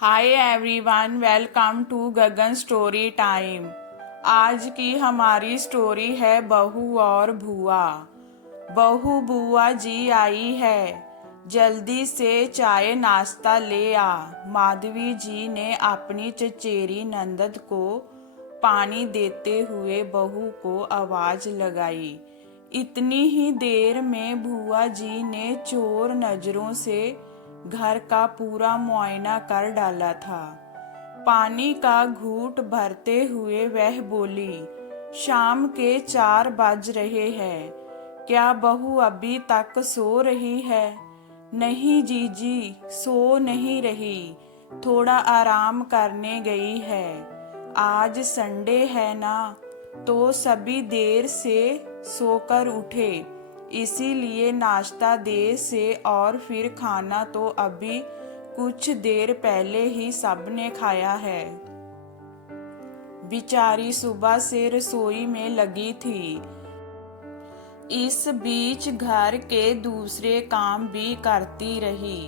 Hi everyone, welcome to Gagan story time. आज की हमारी स्टोरी है बहू और बुआ। बहू बुआ जी आई है, जल्दी से चाय नाश्ता ले आ। माधवी जी ने अपनी चचेरी नंदद को पानी देते हुए बहू को आवाज लगाई। इतनी ही देर में बुआ जी ने चोर नजरों से घर का पूरा मुआयना कर डाला था। पानी का घूंट भरते हुए वह बोली, शाम के 4 बज रहे हैं, क्या बहू अभी तक सो रही है? नहीं जीजी, सो नहीं रही, थोड़ा आराम करने गई है। आज संडे है ना, तो सभी देर से सोकर उठे, इसीलिए नाश्ता देर से और फिर खाना तो अभी कुछ देर पहले ही सबने खाया है। बेचारी सुबह से रसोई में लगी थी। इस बीच घर के दूसरे काम भी करती रही,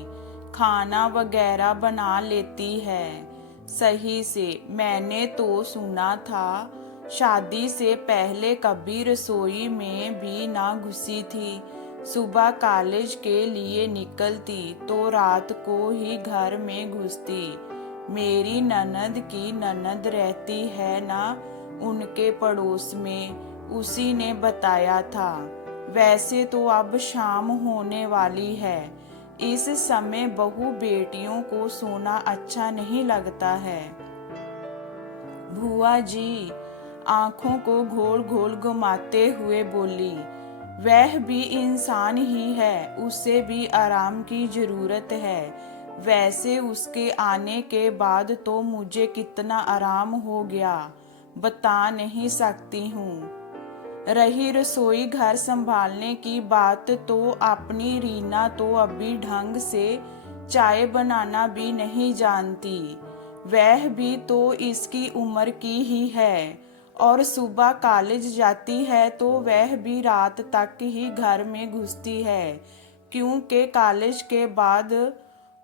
खाना वगैरह बना लेती है सही से। मैंने तो सुना था शादी से पहले कभी रसोई में भी ना घुसी थी। सुबह कॉलेज के लिए निकलती तो रात को ही घर में घुसती। मेरी ननद की ननद रहती है ना उनके पड़ोस में, उसी ने बताया था। वैसे तो अब शाम होने वाली है, इस समय बहू बेटियों को सोना अच्छा नहीं लगता है। बुआ जी आंखों को गोल गोल घुमाते हुए बोली, वह भी इंसान ही है, उसे भी आराम की जरूरत है। वैसे उसके आने के बाद तो मुझे कितना आराम हो गया, बता नहीं सकती हूँ। रही रसोई घर संभालने की बात, तो अपनी रीना तो अभी ढंग से चाय बनाना भी नहीं जानती। वह भी तो इसकी उम्र की ही है, और सुबह कॉलेज जाती है तो वह भी रात तक ही घर में घुसती है, क्योंकि कॉलेज के बाद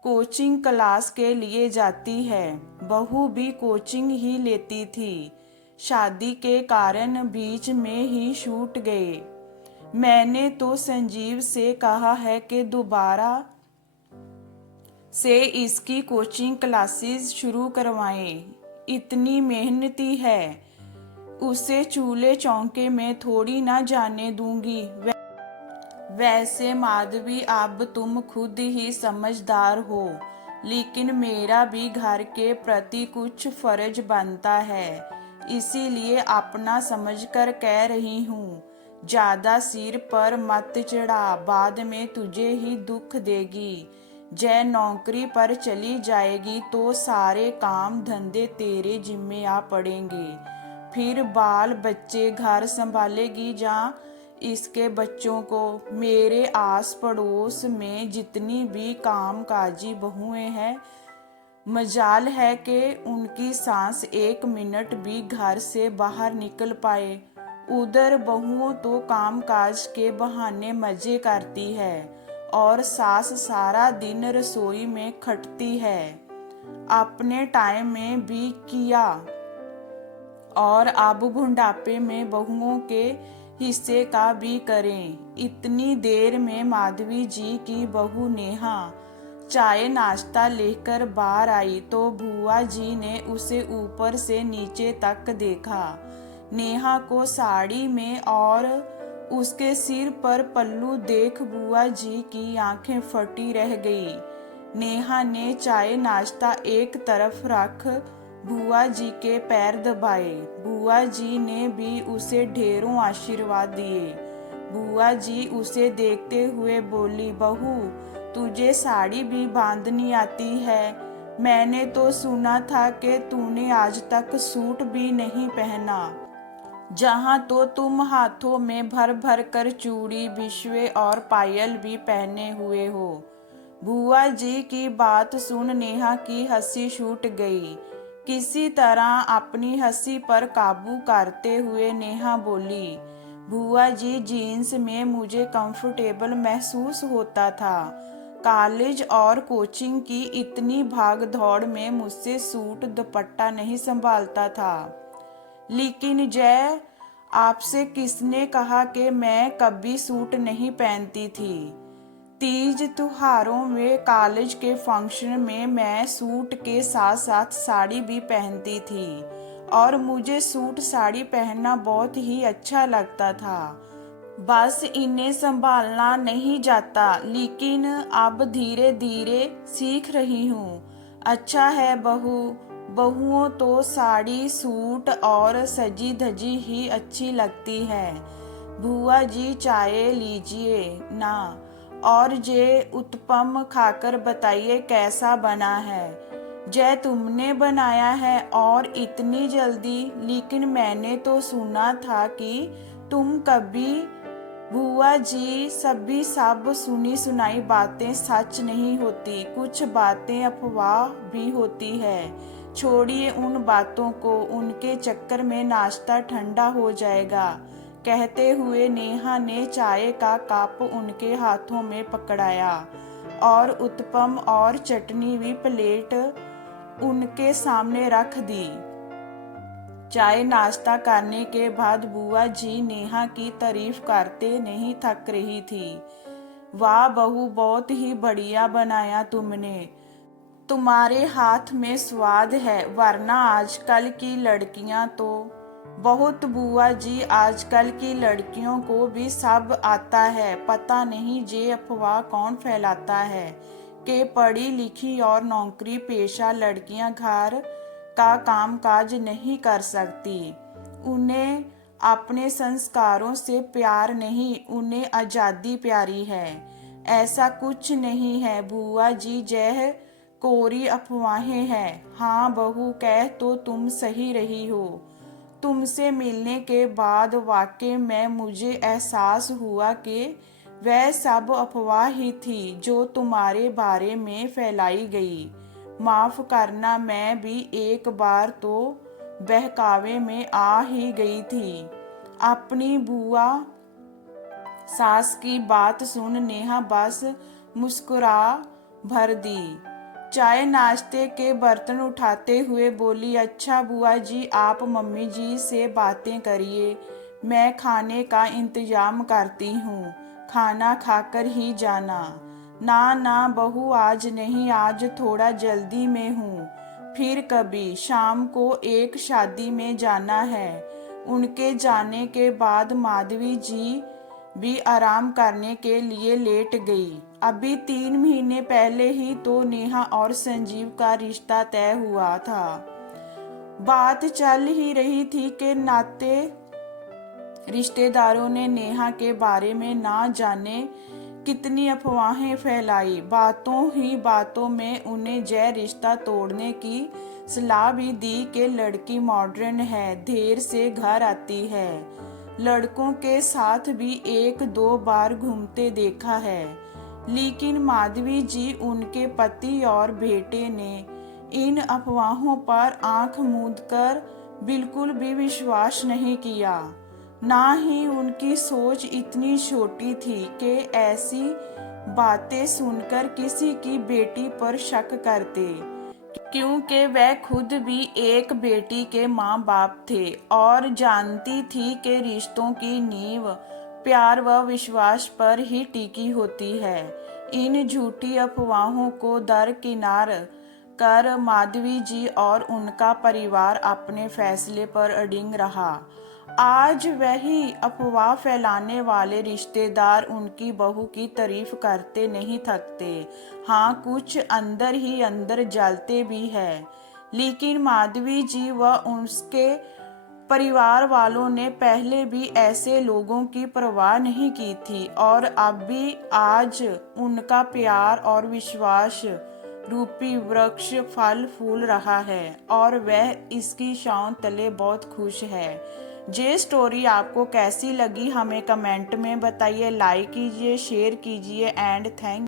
कोचिंग क्लास के लिए जाती है। बहू भी कोचिंग ही लेती थी, शादी के कारण बीच में ही छूट गए। मैंने तो संजीव से कहा है कि दोबारा से इसकी कोचिंग क्लासेस शुरू करवाएं। इतनी मेहनती है, उसे चूल्हे चौके में थोड़ी ना जाने दूंगी। वैसे माधवी, अब तुम खुद ही समझदार हो, लेकिन मेरा भी घर के प्रति कुछ फर्ज बनता है, इसीलिए अपना समझकर कह रही हूँ। ज्यादा सिर पर मत चढ़ा, बाद में तुझे ही दुख देगी। जय नौकरी पर चली जाएगी तो सारे काम धंधे तेरे जिम्मे आ पड़ेंगे। फिर बाल बच्चे घर संभालेगी जहाँ इसके बच्चों को। मेरे आस पड़ोस में जितनी भी काम काजी बहुएं हैं, मजाल है कि उनकी सांस 1 मिनट भी घर से बाहर निकल पाए। उधर बहुओं तो काम काज के बहाने मजे करती है, और सास सारा दिन रसोई में खटती है। अपने टाइम में भी किया, और अब बुढ़ापे में बहुओं के हिस्से का भी करें। इतनी देर में माधवी जी की बहू नेहा चाय नाश्ता लेकर बाहर आई तो बुआ जी ने उसे ऊपर से नीचे तक देखा। नेहा को साड़ी में और उसके सिर पर पल्लू देख बुआ जी की आंखें फटी रह गई। नेहा ने चाय नाश्ता एक तरफ रख बुआ जी के पैर दबाए। बुआ जी ने भी उसे ढेरों आशीर्वाद दिए। बुआ जी उसे देखते हुए बोली, बहू तुझे साड़ी भी बांधनी आती है? मैंने तो सुना था कि तूने आज तक सूट भी नहीं पहना। जहाँ तो तुम हाथों में भर भर कर चूड़ी, बिछुए और पायल भी पहने हुए हो। बुआ जी की बात सुन नेहा की हंसी छूट गई। किसी तरह अपनी हंसी पर काबू करते हुए नेहा बोली, बुआ जी जीन्स में मुझे कंफर्टेबल महसूस होता था, कॉलेज और कोचिंग की इतनी भाग दौड़ में मुझसे सूट दुपट्टा नहीं संभालता था। लेकिन जय, आपसे किसने कहा कि मैं कभी सूट नहीं पहनती थी? तीज त्योहारों में, कॉलेज के फंक्शन में मैं सूट के साथ साथ साड़ी भी पहनती थी और मुझे सूट साड़ी पहनना बहुत ही अच्छा लगता था। बस इन्हें संभालना नहीं जाता, लेकिन अब धीरे धीरे सीख रही हूँ। अच्छा है बहू, बहुओं तो साड़ी सूट और सजी धजी ही अच्छी लगती है। बुआ जी चाय लीजिए ना, और जे उत्पम खाकर बताइए कैसा बना है। जय, तुमने बनाया है और इतनी जल्दी? लेकिन मैंने तो सुना था कि तुम कभी। बुआ जी, सभी सब सुनी सुनाई बातें सच नहीं होती, कुछ बातें अफवाह भी होती है। छोड़िए उन बातों को, उनके चक्कर में नाश्ता ठंडा हो जाएगा। कहते हुए नेहा ने चाय का कप उनके हाथों में पकड़ाया और उत्पम और चटनी भी प्लेट उनके सामने रख दी। चाय नाश्ता करने के बाद बुआ जी नेहा की तारीफ करते नहीं थक रही थी। वाह बहू, बहुत ही बढ़िया बनाया तुमने, तुम्हारे हाथ में स्वाद है, वरना आजकल की लड़कियां तो बहुत। बुआ जी, आजकल की लड़कियों को भी सब आता है, पता नहीं ये अफवाह कौन फैलाता है कि पढ़ी लिखी और नौकरी पेशा लड़कियां घर का काम काज नहीं कर सकती। उन्हें अपने संस्कारों से प्यार नहीं, उन्हें आज़ादी प्यारी है। ऐसा कुछ नहीं है बुआ जी, यह कोरी अफवाहें हैं। हाँ बहू, कह तो तुम सही रही हो। तुमसे मिलने के बाद वाकई में मुझे एहसास हुआ कि वह सब अफवाह ही थी जो तुम्हारे बारे में फैलाई गई। माफ करना, मैं भी एक बार तो बहकावे में आ ही गई थी। अपनी बुआ सास की बात सुन नेहा बस मुस्कुरा भर दी। चाय नाश्ते के बर्तन उठाते हुए बोली, अच्छा बुआ जी, आप मम्मी जी से बातें करिए, मैं खाने का इंतजाम करती हूँ, खाना खाकर ही जाना। ना ना बहू, आज नहीं, आज थोड़ा जल्दी में हूँ, फिर कभी। शाम को एक शादी में जाना है। उनके जाने के बाद माधवी जी भी आराम करने के लिए लेट गई। अभी 3 महीने पहले ही तो नेहा और संजीव का रिश्ता तय हुआ था। बात चल ही रही थी कि नाते रिश्तेदारों ने नेहा के बारे में ना जाने कितनी अफवाहें फैलाई। बातों ही बातों में उन्हें जय रिश्ता तोड़ने की सलाह भी दी कि लड़की मॉडर्न है, देर से घर आती है, लड़कों के साथ भी 1-2 बार घूमते देखा है। लेकिन माधवी जी, उनके पति और बेटे ने इन अफवाहों पर आंख मूंदकर बिल्कुल भी विश्वास नहीं किया। ना ही उनकी सोच इतनी छोटी थी कि ऐसी बातें सुनकर किसी की बेटी पर शक करते, क्योंकि वह खुद भी एक बेटी के माँ बाप थे और जानती थी कि रिश्तों की नींव प्यार व विश्वास पर ही टिकी होती है। इन झूठी अफवाहों को दरकिनार कर माधवी जी और उनका परिवार अपने फैसले पर अडिग रहा। आज वही अफवाह फैलाने वाले रिश्तेदार उनकी बहू की तारीफ करते नहीं थकते। हाँ, कुछ अंदर ही अंदर जलते भी है। लेकिन माधवी जी व उसके परिवार वालों ने पहले भी ऐसे लोगों की परवाह नहीं की थी और अब भी आज उनका प्यार और विश्वास रूपी वृक्ष फल फूल रहा है और वह इसकी छांव तले बहुत खुश है। ये स्टोरी आपको कैसी लगी हमें कमेंट में बताइए, लाइक कीजिए, शेयर कीजिए एंड थैंक